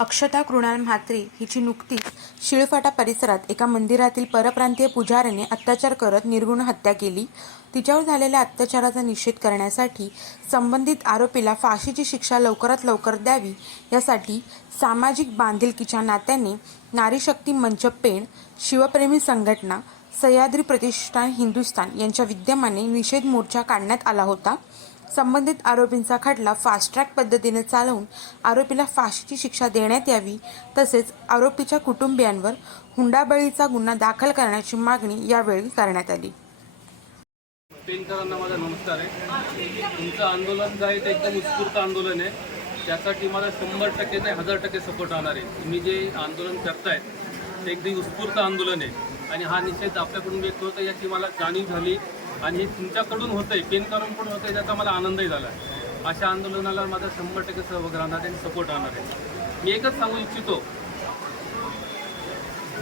अक्षता कृणाल म्हात्रे हिची नुकतीच शिळफाटा परिसरात एका मंदिरातील परप्रांतीय पुजाऱ्याने अत्याचार करत निर्गुण हत्या केली. तिच्यावर झालेल्या अत्याचाराचा निषेध करण्यासाठी संबंधित आरोपीला फाशीची शिक्षा लवकरात लवकर द्यावी यासाठी सामाजिक बांधिलकीच्या नात्याने नारीशक्ती मंच पेण शिवप्रेमी संघटना सह्याद्री प्रतिष्ठान हिंदुस्थान यांच्या विद्यमाने निषेध मोर्चा काढण्यात आला होता. संबंधित आरोपींचा खटला फास्ट ट्रॅक पद्धतीने चालवून आरोपीला फाशीची शिक्षा देण्यात यावी तसेच आरोपीच्या कुटुंबियांवर हुंडाबळीचा गुन्हा दाखल करण्याची मागणी यावेळी करण्यात आली. पेनकरांना माझा नमस्कार आहे. तुमचं आंदोलन जे आहे ते एकदम उत्स्फूर्त आंदोलन आहे. त्यासाठी मला शंभर टक्के नाही हजार टक्के सपोर्ट राहणार आहे. तुम्ही जे आंदोलन करताय ते एकदम उत्स्फूर्त आंदोलन आहे. आणि हा निषेध आपल्याकडून व्यक्त होता याची मला जाणीव झाली. आणि हे तुमच्याकडून होतं आहे पण होतं आहे त्याचा मला आनंदही झाला आहे अशा आंदोलनाला माझा शंभर टक्के सहभाग राहणार आहे आणि सपोर्ट राहणार आहे. मी एकच सांगू इच्छितो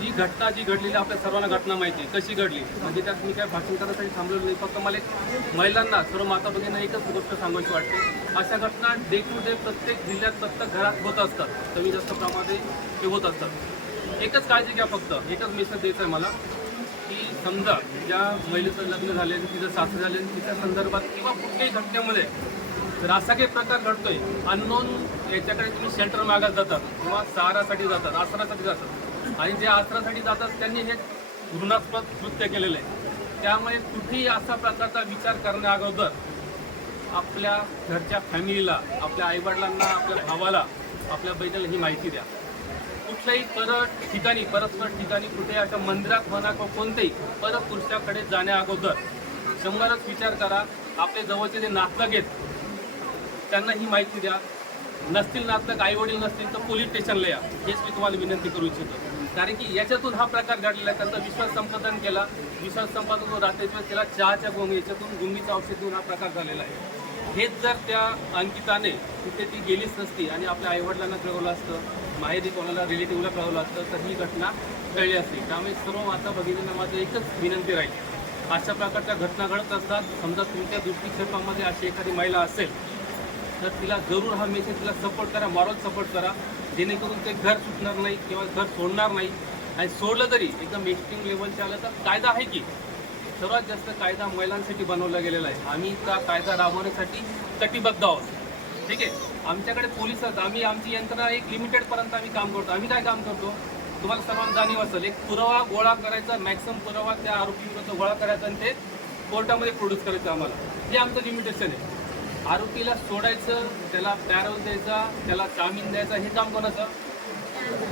जी घटना जी घडलेली आपल्या सर्वांना घटना माहिती आहे. कशी घडली? म्हणजे त्यात मी काय भाषण करण्यासाठी थांबलेलो नाही. फक्त मला एक महिलांना सर्व माता भगिनींना एकच गोष्ट सांगायची वाटते. अशा घटना डे टू डे प्रत्येक जिल्ह्यात प्रत्येक घरात होत असतात. कमी जास्त प्रमाणात ते होत असतात. एकच काळजी घ्या फक्त. एकच मेसेज द्यायचा आहे मला. की समजा ज्या महिलेचं लग्न झाले तिचं सासरे झाले तिच्या संदर्भात किंवा कुठल्याही घटनेमध्ये जर असा काही प्रकार घडतोय अननोन याच्याकडे तुम्ही शेल्टर मागत जातात किंवा सहारासाठी जातात आसरासाठी जातात. आणि जे आसरासाठी जातात त्यांनी हे घृणास्पद कृत्य केलेलं आहे. त्यामुळे कुठेही असा प्रकारचा विचार करण्या अगोदर आपल्या घरच्या फॅमिलीला आपल्या आईवडिलांना आपल्या भावाला आपल्या बहिणीला ही माहिती द्या. कुठल्याही पर ठिकाणी परस्पर ठिकाणी कुठे अशा मंदिरात म्हणा किंवा कोणत्याही परपुरुषाकडे जाण्या अगोदर शंभरच विचार करा. आपले जवळचे जे नातलग आहेत त्यांना ही माहिती द्या. नसतील नातलग आई वडील नसतील तर पोलीस स्टेशनला या. हेच मी तुम्हाला विनंती करू इच्छितो. कारण की याच्यातून हा प्रकार घडलेला आहे. त्यांचा विश्वास संपादन केला. विश्वास संपादन रात्रीच्या केला चहाच्या गोंग याच्यातून गुंगीचं औषध देऊन हा प्रकार झालेला आहे. हेच जर त्या अंकिताने तिथे ती गेलीच नसती आणि आपल्या आईवडिलांना कळवलं असतं माहेरी कोणाला रिलेटिव्हला कळवलं असतं तर ही घटना कळली असती. त्यामुळे सर्व माता भगिनींना माझं एकच विनंती राहील. अशा प्रकारच्या घटना घडत असतात. समजा तुमच्या दृष्टिक्षेपामध्ये अशी एखादी महिला असेल तर तिला जरूर हा मेसेज तिला सपोर्ट करा मॉरल सपोर्ट करा. जेणेकरून ते घर सुटणार नाही किंवा घर सोडणार नाही. आणि सोडलं तरी एकदम एक्स्ट्रीम लेवलचे आलं तर कायदा आहे की सर्वात जास्त कायदा महिलांसाठी बनवला गेलेला आहे. आम्ही त्या कायदा राबवण्यासाठी कटिबद्ध आहोत. ठीक आहे? आमच्याकडे पोलीस आहेत. आम्ही आमची यंत्रणा एक लिमिटेडपर्यंत आम्ही काम करतो. आम्ही काय काम करतो? तुम्हाला सर्वांना जाणीव असेल. एक पुरावा गोळा करायचा मॅक्सिमम पुरावा त्या आरोपी विरुद्ध गोळा करायचा आणि ते कोर्टामध्ये प्रोड्यूस करायचं आम्हाला. हे आमचं लिमिटेशन आहे. आरोपीला सोडायचं त्याला पॅरोल द्यायचा त्याला जामीन द्यायचा हे काम कोणाचं?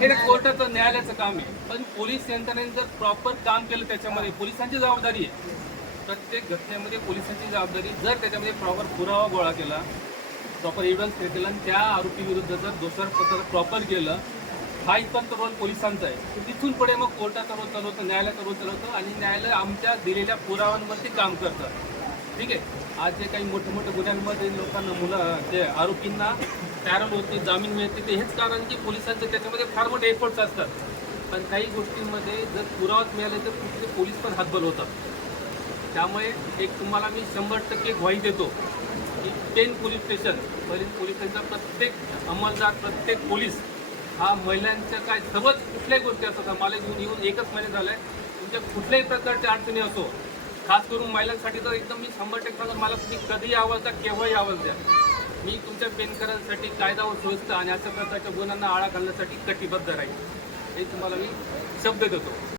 हे कोर्टाचं न्यायालयाचं काम आहे. पण पोलीस यंत्रणेने जर प्रॉपर काम केलं त्याच्यामध्ये पोलिसांची जबाबदारी आहे. प्रत्येक घटनेमध्ये पोलिसांची जबाबदारी जर त्याच्यामध्ये प्रॉपर पुरावा गोळा केला प्रॉपर एव्हिडन्स क्रिएट आणि त्या आरोपी विरुद्ध जर दोषारोपत्र प्रॉपर केलं हा इथपर्यंत रोल पोलिसांचा आहे. तिथून पुढे मग कोर्टाचा रोल चालवतं न्यायालयाचा रोल चालवतं आणि न्यायालय आमच्या दिलेल्या पुराव्यांवरती काम करतं. ठीक आहे? आज जे काही मोठे मोठे गुन्ह्यांमध्ये लोकांना मुलं ते आरोपींना पॅरल होते जामीन मिळते ते हेच कारण की पोलिसांचे त्याच्यामध्ये फार मोठे एफर्ट्स असतात. पण काही गोष्टींमध्ये जर पुरावाच मिळाले तर कुठले पोलीस पण हातबल होतात. त्यामुळे एक तुम्हाला मी शंभर टक्के ग्वाही देतो. Ten police station police police स्टेशनचा प्रत्येक अंमलदार प्रत्येक पोलीस हा महिलांच्या काय सर्वच कुठल्याही गोष्टी असतात मला घेऊन येऊन एकच महिने झाला आहे तुमच्या कुठल्याही प्रकारच्या अडचणी असो खास करून महिलांसाठी तर एकदम मी शंभर टक्के सांगतो मला तुम्ही कधीही आवाज द्या केव्हाही आवाज द्या. मी तुमच्या पेनकरांसाठी कायदा व सुव्यवस्था आणि अशा प्रकारच्या गुन्ह्यांना आळा घालण्यासाठी कटिबद्ध राहील हे तुम्हाला मी शब्द देतो.